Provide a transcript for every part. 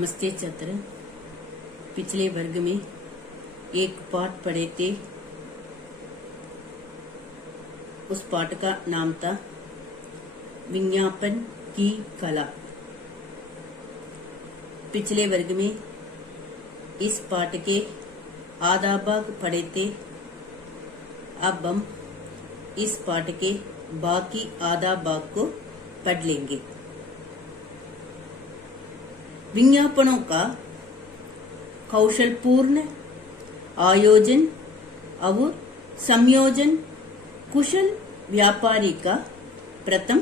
नमस्ते छात्र। पिछले वर्ग में एक पाठ पढ़े थे। उस पाठ का नाम था विज्ञापन की कला। पिछले वर्ग में इस पाठ के आधा भाग पढ़े थे। अब हम इस पाठ के बाकी आधा भाग को पढ़ लेंगे। विज्ञापनों का कौशलपूर्ण आयोजन और संयोजन कुशल व्यापारी का प्रथम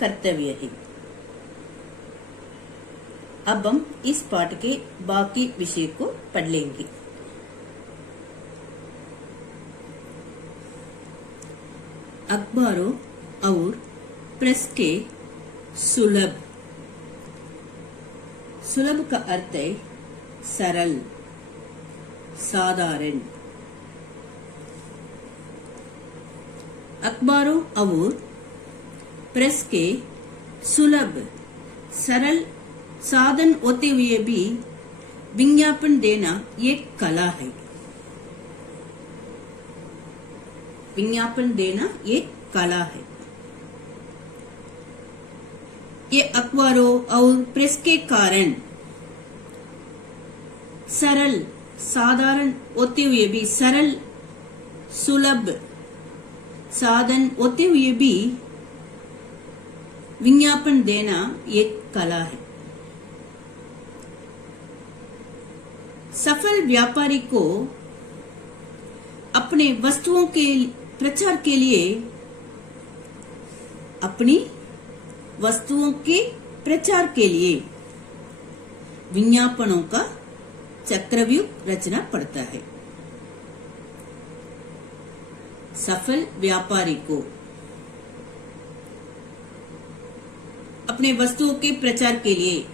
कर्तव्य है। अब हम इस पाठ के बाकी विषय को पढ़ लेंगे। अखबारों और प्रेस के सुलभ। सुलभ का अर्थ है सरल, साधारण। अखबारों और प्रेस के सुलभ सरल साधन होते हुए भी विज्ञापन देना एक कला है। विज्ञापन देना एक कला है। ये अखबारों और प्रेस के कारण सरल साधारण होते हुए भी सरल सुलभ साधन होते हुए भी विज्ञापन देना एक कला है। सफल व्यापारी को अपने वस्तुओं के प्रचार के लिए विज्ञापनों का चक्रव्यूह रचना पड़ता है। सफल व्यापारी को अपने वस्तुओं के प्रचार के लिए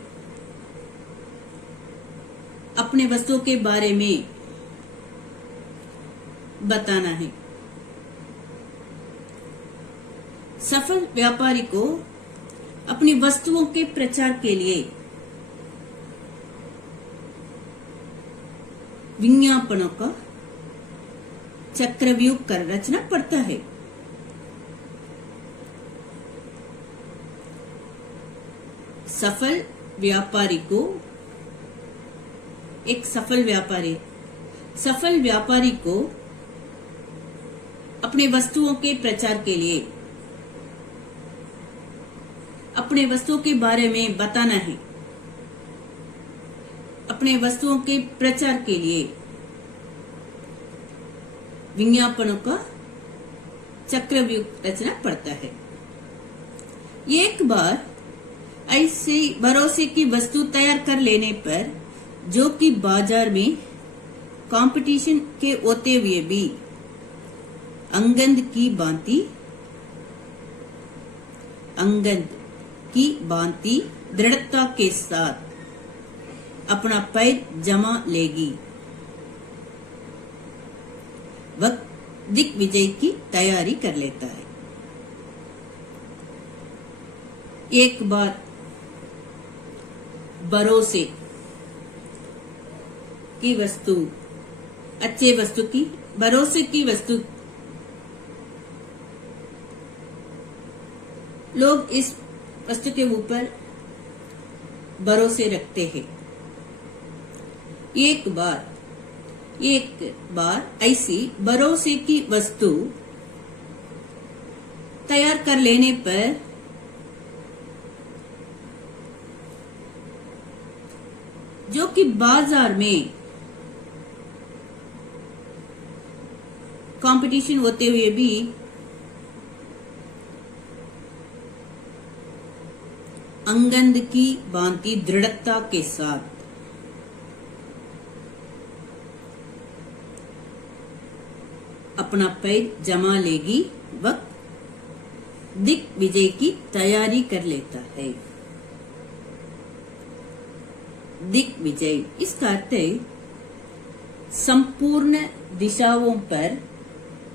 अपने वस्तुओं के बारे में बताना है। सफल व्यापारी को अपनी वस्तुओं के प्रचार के लिए विज्ञापनों का चक्रव्यूह कर रचना पड़ता है। सफल व्यापारी को सफल व्यापारी को अपने वस्तुओं के प्रचार के लिए अपने वस्तुओं के बारे में बताना है। अपने वस्तुओं के प्रचार के लिए विज्ञापनों का चक्रव्यूह रचना पड़ता है। एक बार ऐसे भरोसे की वस्तु तैयार कर लेने पर, जो कि बाजार में कंपटीशन के होते हुए भी अंगद की भांति दृढ़ता के साथ अपना पैर जमा लेगी, वह दिग्विजय की तैयारी कर लेता है। एक बार भरोसे की भरोसे की वस्तु लोग इस वस्तु के ऊपर भरोसे रखते हैं। एक बार ऐसी भरोसे की वस्तु तैयार कर लेने पर जो कि बाजार में कंपटीशन होते हुए भी अंगद की भांति दृढ़ता के साथ अपना पैर जमा लेगी, वह दिग्विजय की तैयारी कर लेता है। दिग्विजय इसका अर्थ है संपूर्ण दिशाओं पर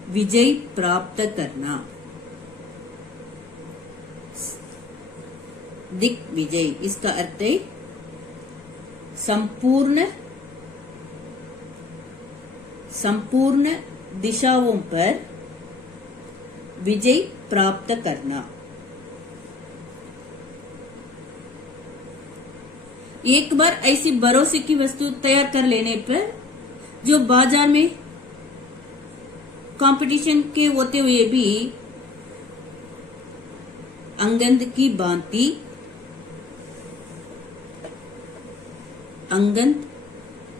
विजय प्राप्त करना। दिग्विजय इसका अर्थ है संपूर्ण दिशाओं पर विजय प्राप्त करना। एक बार ऐसी भरोसे की वस्तु तैयार कर लेने पर जो बाजार में कंपटीशन के होते हुए भी अंगद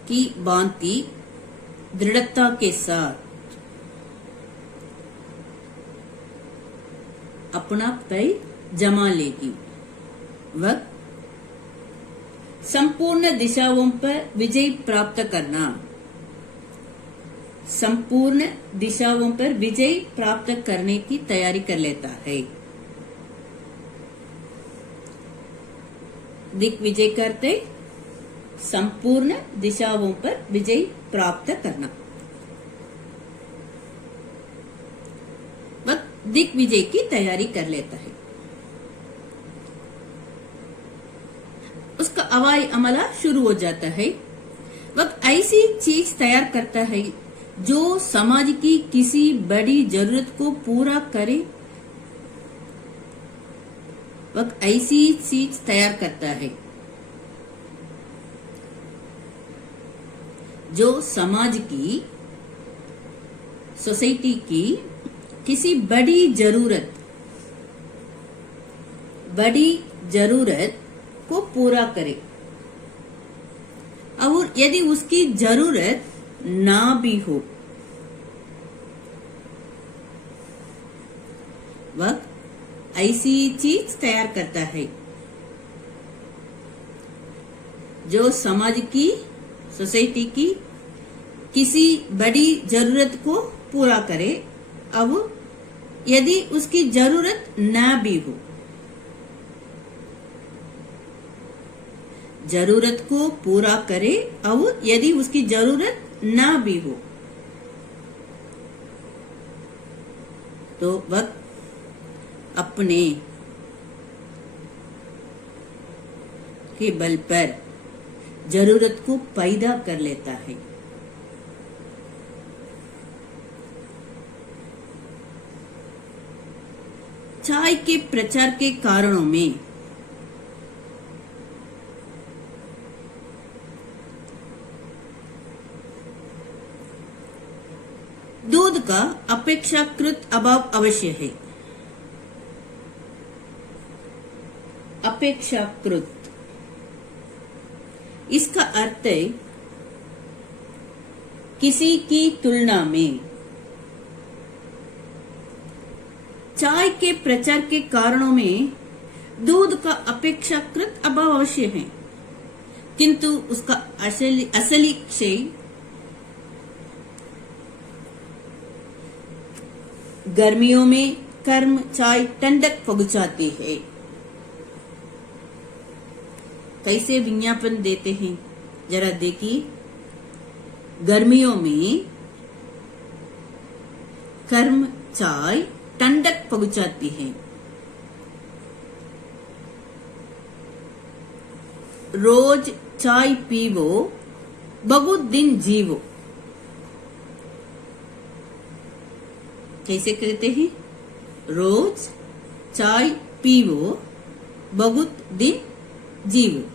की भांति दृढ़ता के साथ अपना पैर जमा लेगी। वह संपूर्ण दिशाओं पर विजय प्राप्त करना, संपूर्ण दिशाओं पर विजय प्राप्त करने की तैयारी कर लेता है। दिग्विजय करते संपूर्ण दिशाओं पर विजय प्राप्त करना। वह दिग्विजय की तैयारी कर लेता है। उसका हवाई अमला शुरू हो जाता है। वह ऐसी चीज तैयार करता है जो समाज की किसी बड़ी जरूरत को पूरा करे। वह ऐसी चीज तैयार करता है जो समाज की, सोसाइटी की किसी बड़ी जरूरत को पूरा करे। और यदि उसकी जरूरत ना भी हो, वह ऐसी चीज तैयार करता है जो समाज की, सोसाइटी की किसी बड़ी जरूरत को पूरा करे। अब यदि उसकी जरूरत ना भी हो, जरूरत को पूरा करे और यदि उसकी जरूरत ना भी हो तो वह अपने के बल पर जरूरत को पैदा कर लेता है। चाय के प्रचार के कारणों में दूध का अपेक्षाकृत अभाव अवश्य है। अपेक्षाकृत, इसका अर्थ है किसी की तुलना में। चाय के प्रचार के कारणों में दूध का अपेक्षाकृत अभाव अवश्य है, किंतु उसका असली क्षय गर्मियों में कर्म चाय ठंडक पहुंचाती है। कैसे विज्ञापन देते हैं जरा देखिए। गर्मियों में कर्म चाय ठंडक पहुंचाती है। रोज चाय पीवो, बहुत दिन जीवो। कैसे कहते हैं? रोज चाय पीवो, बहुत दिन जीवो।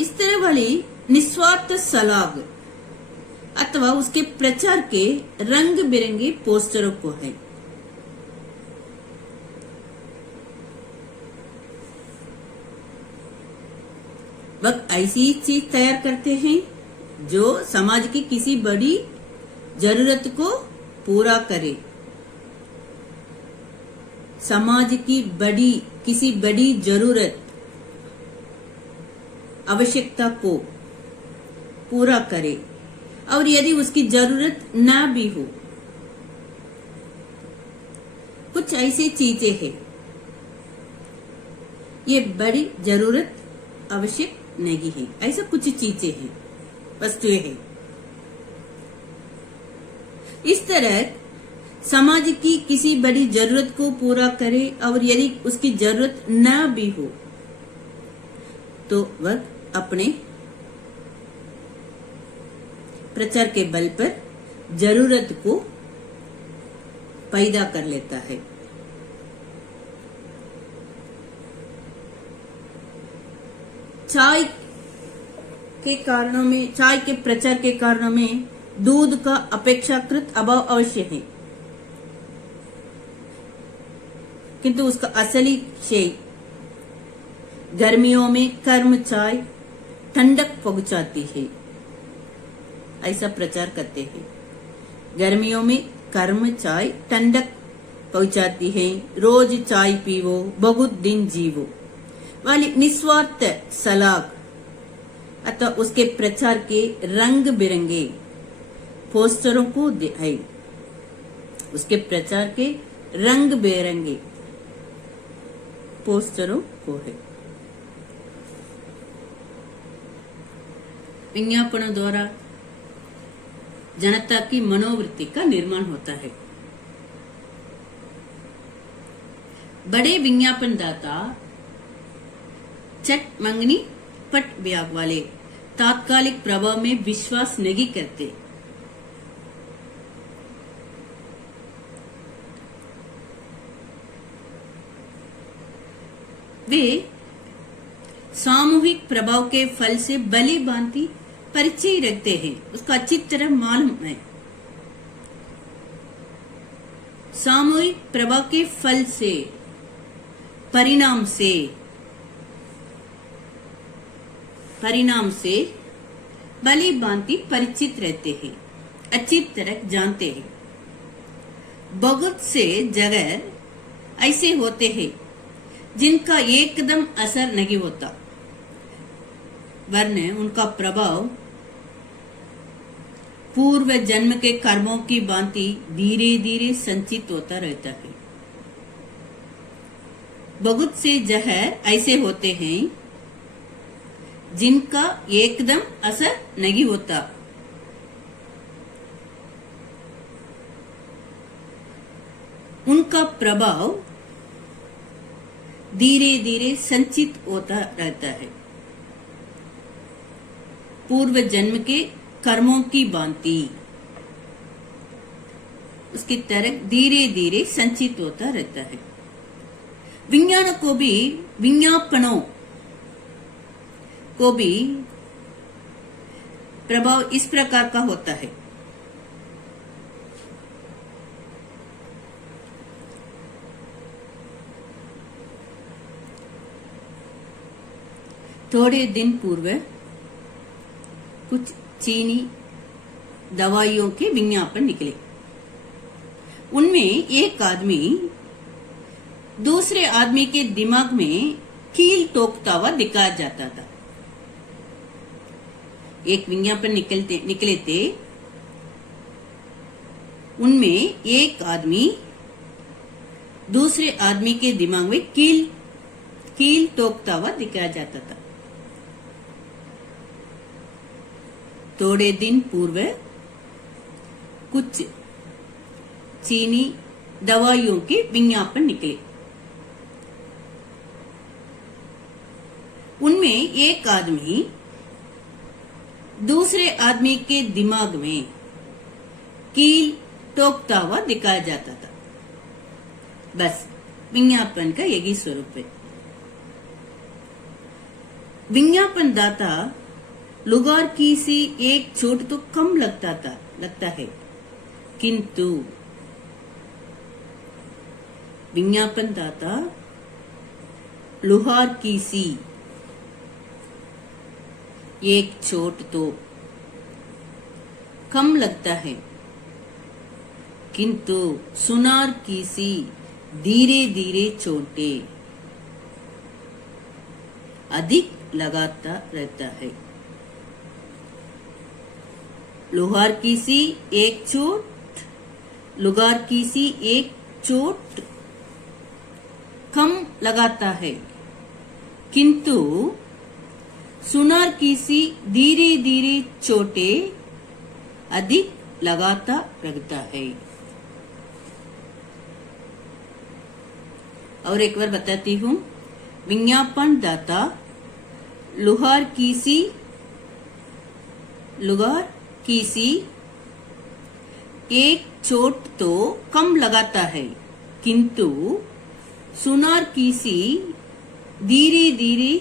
इस तरह वाली निस्वार्थ सलाह अथवा उसके प्रचार के रंग बिरंगे पोस्टरों को है। वह ऐसी चीज तैयार करते हैं जो समाज की किसी बड़ी जरूरत को पूरा करे। समाज की किसी बड़ी जरूरत, आवश्यकता को पूरा करे और यदि उसकी जरूरत ना भी हो। कुछ ऐसी चीजें हैं, ये बड़ी जरूरत आवश्यक नहीं है, ऐसा कुछ चीजें हैं, वस्तुएं हैं। इस तरह समाज की किसी बड़ी जरूरत को पूरा करे और यदि उसकी जरूरत ना भी हो तो वह अपने प्रचार के बल पर जरूरत को पैदा कर लेता है। चाय के प्रचार के कारणों में दूध का अपेक्षाकृत अभाव अवश्य है, किंतु उसका असली शेय गर्मियों में कर्म चाय ठंडक पहुंचाती है, ऐसा प्रचार करते हैं। गर्मियों में कर्म चाय ठंडक पहुंचाती है, रोज चाय पीवो बहुत दिन जीवो वाली निस्वार्थ सलाह अतः उसके प्रचार के रंग बिरंगे पोस्टरों को दिखाई, उसके प्रचार के रंग बिरंगे पोस्टरों को है। विज्ञापनों द्वारा जनता की मनोवृत्ति का निर्माण होता है। बड़े विज्ञापन दाता चट मंगनी पट ब्याग वाले तात्कालिक प्रभाव में विश्वास नहीं करते। वे सामूहिक प्रभाव के फल से भली भांति परिचय रखते हैं, उसका अच्छी तरह मालूम है। सामूहिक प्रभाव के फल से, परिणाम से भली भांति परिचित रहते हैं, अच्छी तरह जानते हैं। बहुत से जगह ऐसे होते हैं जिनका एकदम असर नहीं होता, वरन उनका प्रभाव पूर्व जन्म के कर्मों की भांति धीरे धीरे संचित होता रहता है। बहुत से जहर ऐसे होते हैं जिनका एकदम असर नहीं होता, उनका प्रभाव धीरे धीरे संचित होता रहता है, पूर्व जन्म के कर्मों की भांति उसकी तरह धीरे धीरे संचित होता रहता है। विज्ञान को भी, विज्ञापनों को भी प्रभाव इस प्रकार का होता है। थोड़े दिन पूर्व कुछ चीनी दवाइयों के विज्ञापन निकले। उनमें एक आदमी दूसरे आदमी के दिमाग में कील ठोकता हुआ दिखाया जाता था। एक विज्ञापन निकले थे, उनमें एक आदमी दूसरे आदमी के दिमाग में कील ठोकता हुआ दिखाया जाता था। थोड़े दिन पूर्व कुछ चीनी दवाइयों के विज्ञापन निकले। उनमें एक आदमी दूसरे आदमी के दिमाग में कील ठोकता हुआ दिखाया जाता था। बस विज्ञापन का यही स्वरूप है। विज्ञापन दाता लुगार की सी एक चोट तो कम लगता है, किंतु विज्ञापन दाता लुहार की सी एक चोट तो कम लगता है, किंतु सुनार की सी धीरे धीरे चोटें अधिक लगाता रहता है। लोहार की सी एक चोट, लुगार की सी एक चोट कम लगाता है, किंतु सुनार की सी धीरे धीरे चोटें अधिक लगाता रहता है। और एक बार बताती हूँ, विज्ञापन दाता लुहार कीसी एक चोट तो कम लगाता है, किंतु सुनार कीसी धीरे धीरे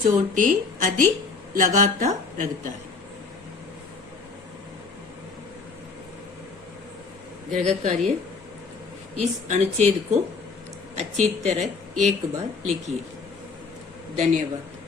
चोटें अधिक लगाता रहता है। दीर्घ कार्य, इस अनुच्छेद को अच्छी तरह एक बार लिखिए। धन्यवाद।